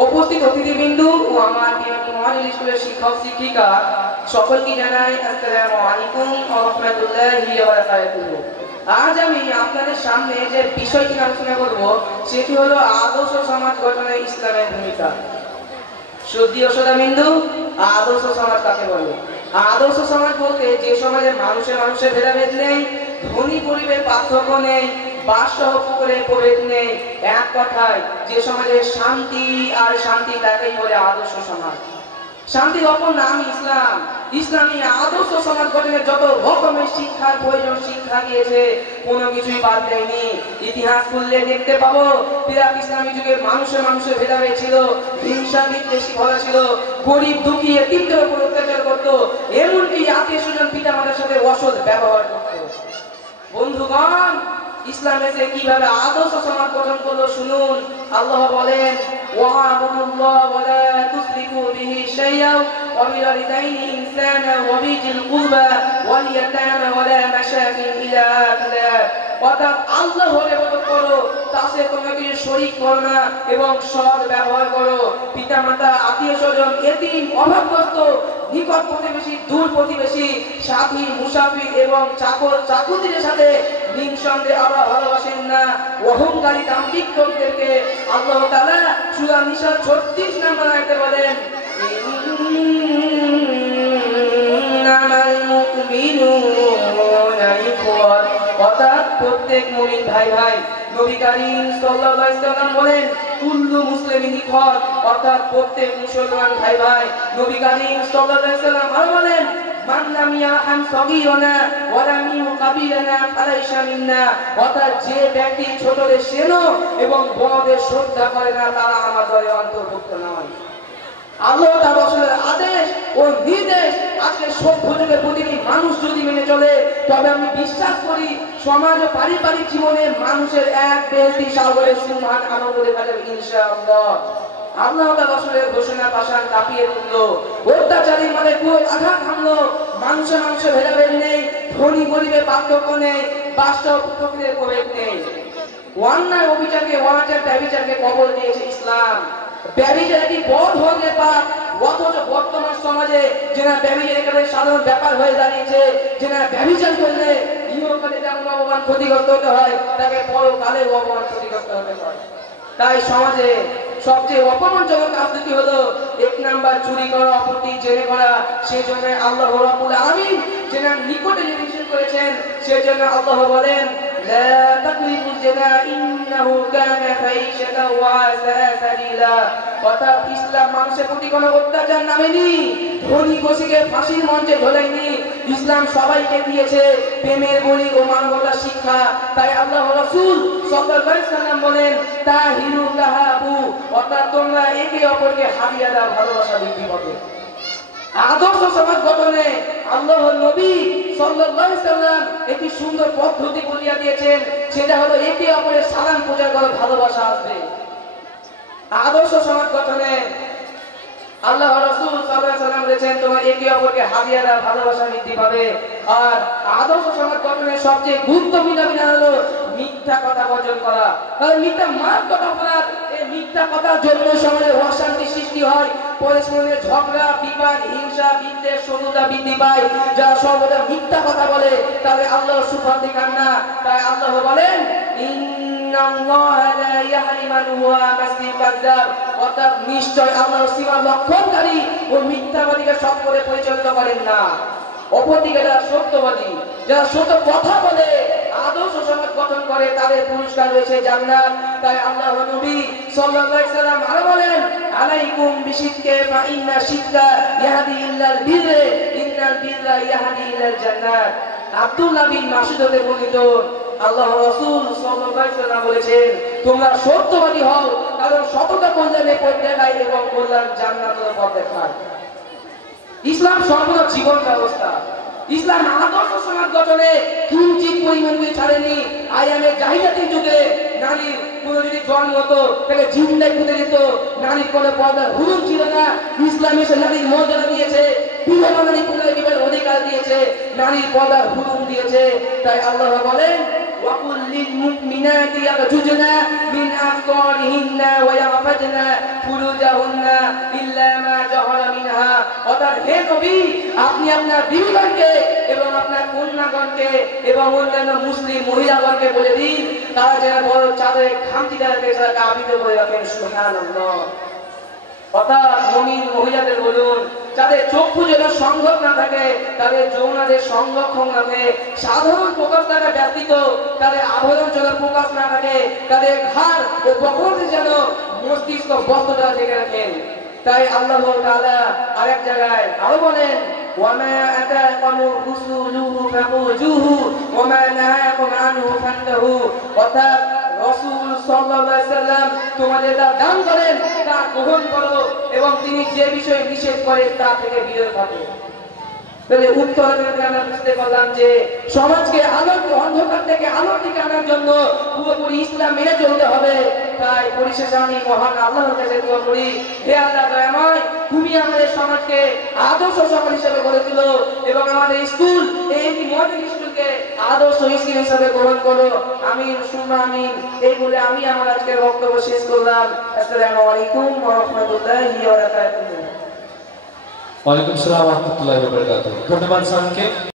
উপস্থিত অতিথিবৃন্দু ও আমার প্রিয় মহানীল স্কুলের শিক্ষক শিক্ষিকা সকলকে জানাই আসসালামু আলাইকুম ওয়া রাহমাতুল্লাহি ওয়া বারাকাতুহু। আজ আমি আপনাদের সামনে যে বিষয়টি আলোচনা করব সেটি হলো আদর্শ সমাজ গঠনে ইসলামের ভূমিকা। শ্রদ্ধেয় শ্রোতাবৃন্দু, আদর্শ সমাজ কাকে বলে? আদর্শ সমাজ বলতে যে সমাজে মানুষের ভেদাভেদ নেই, ধনী গরিবের পার্থক্য নেই, বাসসহ পুকুরের প্রভেদ নেই, এক কথায় যে সমাজে শান্তি আর শান্তি, তাকেই বলে আদর্শ সমাজ। শান্তির অপর নাম ইসলাম। ইসলামী আদর্শ সমাজ গঠনের যত রকমের শিক্ষার প্রয়োজন শিক্ষা দিয়েছে, কোনো কিছুই বাদ দেয়নি। ইতিহাস খুললে দেখতে পাবো প্রাক ইসলামী যুগে মানুষের ভেদাভেদ ছিল, হিংসা বিদ্বেষী ভরা ছিল, গরিব দুঃখী এতিমদের উপর অত্যাচার করতো, এমনকি আত্মীয় স্বজন পিতা মাতার সাথে অসৎ ব্যবহার করতো। বন্ধুগণ, ইসলাম এসে কিভাবে আদর্শ সমাজ গঠন করলো শুনুন। আল্লাহ বলেন, ওয়া'বুদুল্লাহ ওয়া লা তুশরিকু বিহি শাইআন ওয়া বিল ওয়ালিদাইনি ইহসানা ওয়া বিযিল কুরবা ওয়াল ইয়াতামা ওয়া লা মাশাকিন ইলা আখিরা। অর্থাৎ আল্লাহর ইবাদত করো, তার সাথে কোনো কিছু শরীক করো না এবং সৎ ব্যবহার করো। পিতামাতা, আত্মীয় স্বজন, এতিম, অভাবগ্রস্ত, নিকট প্রতিবেশী, দূর প্রতিবেশী, সাথী, মুসাফির এবং চাকর চাকরদের সাথে নিঃসন্দেহে আল্লাহ ভালোবাসেন না। অহংকারী দাম্ভিক লোকদেরকে আল্লাহ তাআলা সূরা নিসা 36 নম্বর আয়াতে বলেন, ইন্নামাল মুমিনুনা ইখওয়া। অর্থাৎ প্রত্যেক মুমিন ভাই ভাই। নবী কারীম সাল্লাল্লাহু আলাইহি ওয়াসাল্লাম বলেন, কুল্লু মুসলিমিন ইখওয়া। অর্থাৎ প্রত্যেক মুসলমান ভাই ভাই। নবী কারীম সাল্লাল্লাহু আলাইহি ওয়াসাল্লাম আরো বলেন, মান লাম ইয়ারহাম সগীরানা ওয়া লাম ইউকাবিরানা ফালাইসা মিন্না। অর্থাৎ যে ব্যক্তি ছোটদের স্নেহ এবং বড়দের শ্রদ্ধা করে না, তারা আমার দলে অন্তর্ভুক্ত নয়। আল্লাহ তাআলা রাসূলের আদেশ ও নির্দেশ আজকে সভ্য যুগের প্রতিটি মানুষ যদি মেনে চলে, তবে আমি বিশ্বাস করি সমাজ ও পারিবারিক জীবনে মানুষের এক বেহেশতি সাগরের সুমহান আনন্দ দেখা যাবে ইনশাআল্লাহ। আল্লাহ তাআলা রাসূলের ঘোষণা পাশান কাঁপিয়ে তুললো, অত্যাচারী মানে ক্রোধ আঘাত হানলো, মানুষের ভেদাভেদ নেই, ধনী গরিবের পার্থক্য নেই, বাস্তব প্রকৃতির প্রভেদ নেই। অন্যায় অবিচারকে ব্যভিচারকে কবল দিয়েছে ইসলাম। ব্যভিচার একটি বড় ধরনের পাপ, অথচ বর্তমান সমাজে যেনা ব্যভিচার একেবারে সাধারণ ব্যাপার হয়ে দাঁড়িয়েছে। যেনা ব্যভিচার করলে ইহকালে যেমন অপমান ক্ষতিগ্রস্ত হতে হয়, তাকে পরকালে অপমান ক্ষতিগ্রস্ত হতে হয়। তাই সমাজে সবচেয়ে অপমানজনক কাজ দুটি হলো, এক নাম্বার চুরি করা, অপরটি জেনে করা। সেই জন্য আল্লাহ রাব্বুল আলামিন যেনা নিকটে নির্দেশ করেছেন, সেই জন্য আল্লাহ বলেন, লা তাকরিবুজ জিনা ইন্নাহু কানা ফাহিশাতান ওয়া সাআ সাবিলা। অর্থাৎ ইসলাম মানুষের প্রতি কোনো অত্যাচার নামেনি, ধনী গোষ্ঠীকে ফাঁসির মঞ্চে ঝোলায়নি। ইসলাম সবাইকে দিয়েছে প্রেমের বলি ও মানবতার শিক্ষা। তাই আল্লাহ রাসূল সাল্লাল্লাহু আলাইহি ওয়াসাল্লাম বলেন, তাহিরু তাহাবু। অর্থাৎ তোমরা একে অপরকে হাদিয়া দাও, ভালোবাসা বৃদ্ধি পাবে। আদর্শ সমাজ গঠনে আল্লাহর নবী সাল্লাল্লাহু আলাইহি ওয়াসাল্লাম একটি সুন্দর পদ্ধতি বলিয়া দিয়েছেন, সেটা হলো একে অপরের সালাম পূজা করো, ভালোবাসা আসবে। আদর্শ সমাজ গঠনে আল্লাহ রাসূল সাল্লাল্লাহু আলাইহি ওয়াসাল্লাম বলেছেন, তোমরা একে অপরকে হাদিয়া দাও, ভালোবাসা বৃদ্ধি পাবে। আর আদর্শ সমাজ গঠনের সবচেয়ে গুরুত্বপূর্ণ বিধান হলো মিথ্যা কথা বর্জন করা। কারণ মিথ্যা মারাত্মক অপরাধ। এই মিথ্যা কথার জন্য সমাজে অশান্তি সৃষ্টি হয়, পরস্পরের ঝগড়া, বিবাদ, হিংসা, বিদ্বেষ, শত্রুতা বৃদ্ধি পায়। যারা সর্বদা মিথ্যা কথা বলে তাদের আল্লাহর সুপারিশ না। তাই আল্লাহ বলেন, ইন্নাল্লাহা লা ইয়াহদি মান হুয়া মাসিল কাযযাব। অর্থাৎ নিশ্চয় আল্লাহর সীমা লঙ্ঘনকারী ও মিথ্যাবাদীকে সৎপথে পরিচালিত করেন না। অপরদিকে যারা সত্যবাদী, যারা সত্য কথা বলে, আদর্শ সমাজ গঠন করে, তাদের পুরস্কার রয়েছে জান্নাত। তাই আল্লাহর নবী সাল্লাল্লাহু আলাইহি ওয়াসাল্লাম আরো বলেন, আলাইকুম বিশিদকে ফা ইন্না শিদকা ইয়াহদি ইল্লাল বিররে ইন্নাল বিররা ইয়াহদি ইলাল জান্নাত। আব্দুল্লাহ বিন মাসউদ হতে বর্ণিত, আল্লাহ রাসূল সাল্লাল্লাহু আলাইহি ওয়াসাল্লাম বলেছেন, তোমরা সত্যবাদী হও, কারণ সততা কল্যাণে পথ দেখায় এবং কল্যাণ জান্নাতের পথ দেখায়। ইসলাম সর্বদা জীবন ব্যবস্থা। ইসলাম আদর্শ সমাজ গঠনে কিঞ্চিত পরিমাণ ছাড়েনি। আয়ামে জাহিলিয়াতের যুগে নারীর কোনো যদি জন্ম হতো, তাকে জিন্দায় পুঁতে দিত। নারীর কোনো পর্দার হুকুম ছিল না। ইসলাম এসে নারীর মর্যাদা দিয়েছে, বিবাহ নারী পুনরায় বিবাহের অধিকার দিয়েছে, নারীর পর্দার হুকুম দিয়েছে। তাই আল্লাহ বলেন, ওয়াকুল লিল মুমিনাতি ইয়াগজুজনা মিন আবসারিহিন্না ওয়া ইয়াহফাজনা ফুরুজাহুন্না ইল্লা মা জাহারা মিনহা। অর্থাৎ হে নবী, আপনি আপনার বিবিগণকে এবং আপনার কন্যাগণকে এবং অন্যান্য মুসলিম মহিলাগণকে বলে দিন তারা যেন বড় চাদরে খামতিদারকে তারা আবিদে বলে রাখেন। সুবহানাল্লাহ। অর্থাৎ মুমিন মহিলাদের বলুন যাদের চক্ষু যেন সংযোগ না থাকে, তাদের যৌনাদের সংরক্ষণ না থাকে, সাধারণ প্রকাশ থাকা ব্যতীত তাদের আভরণ যেন প্রকাশ না থাকে, তাদের ঘাড় ও বক্ষে যেন মস্তিষ্ক বস্ত্র দ্বারা ঢেকে রাখেন। তাই আল্লাহ তাআলা আরেক জায়গায় আরো বলেন ওয়ামা আতাকুমুর রাসূলু ফাখুযুহু ওয়ামা নাহাকুম আনহু ফান্তাহু। অর্থাৎ রাসূল সাল্লাল্লাহু আলাইহি ওয়াসাল্লাম তোমাদের যা দান করেন তা গ্রহণ করো এবং তিনি যে বিষয়ে নিষেধ করেন তা থেকে বিরত থাকো। তাহলে উত্তর আমরা বুঝতে পারলাম যে সমাজকে আলোর অন্ধকার থেকে আলোর দিকে আনার জন্য পুরোপুরি ইসলাম মেনে চলতে হবে। তাই পরিশেষে আমি মহান আল্লাহর কাছে দোয়া করি, হে আল্লাহ দয়াময়, তুমি আমাদের সমাজকে আদর্শ সমাজ হিসেবে গড়ে তুলো এবং আমাদের স্কুল এই মডেল স্কুলকে আদর্শ স্কুল হিসেবে গ্রহণ করো। আমিন সুম্মা আমিন। এই বলে আমি আমার আজকের বক্তব্য শেষ করলাম। আসসালামু আলাইকুম ওয়া রাহমাতুল্লাহি ওয়া বারাকাতুহু। ওয়ালাইকুম আসসালাম ওয়া রাহমাতুল্লাহি ওয়া বারাকাতুহু। ধন্যবাদ স্যারকে।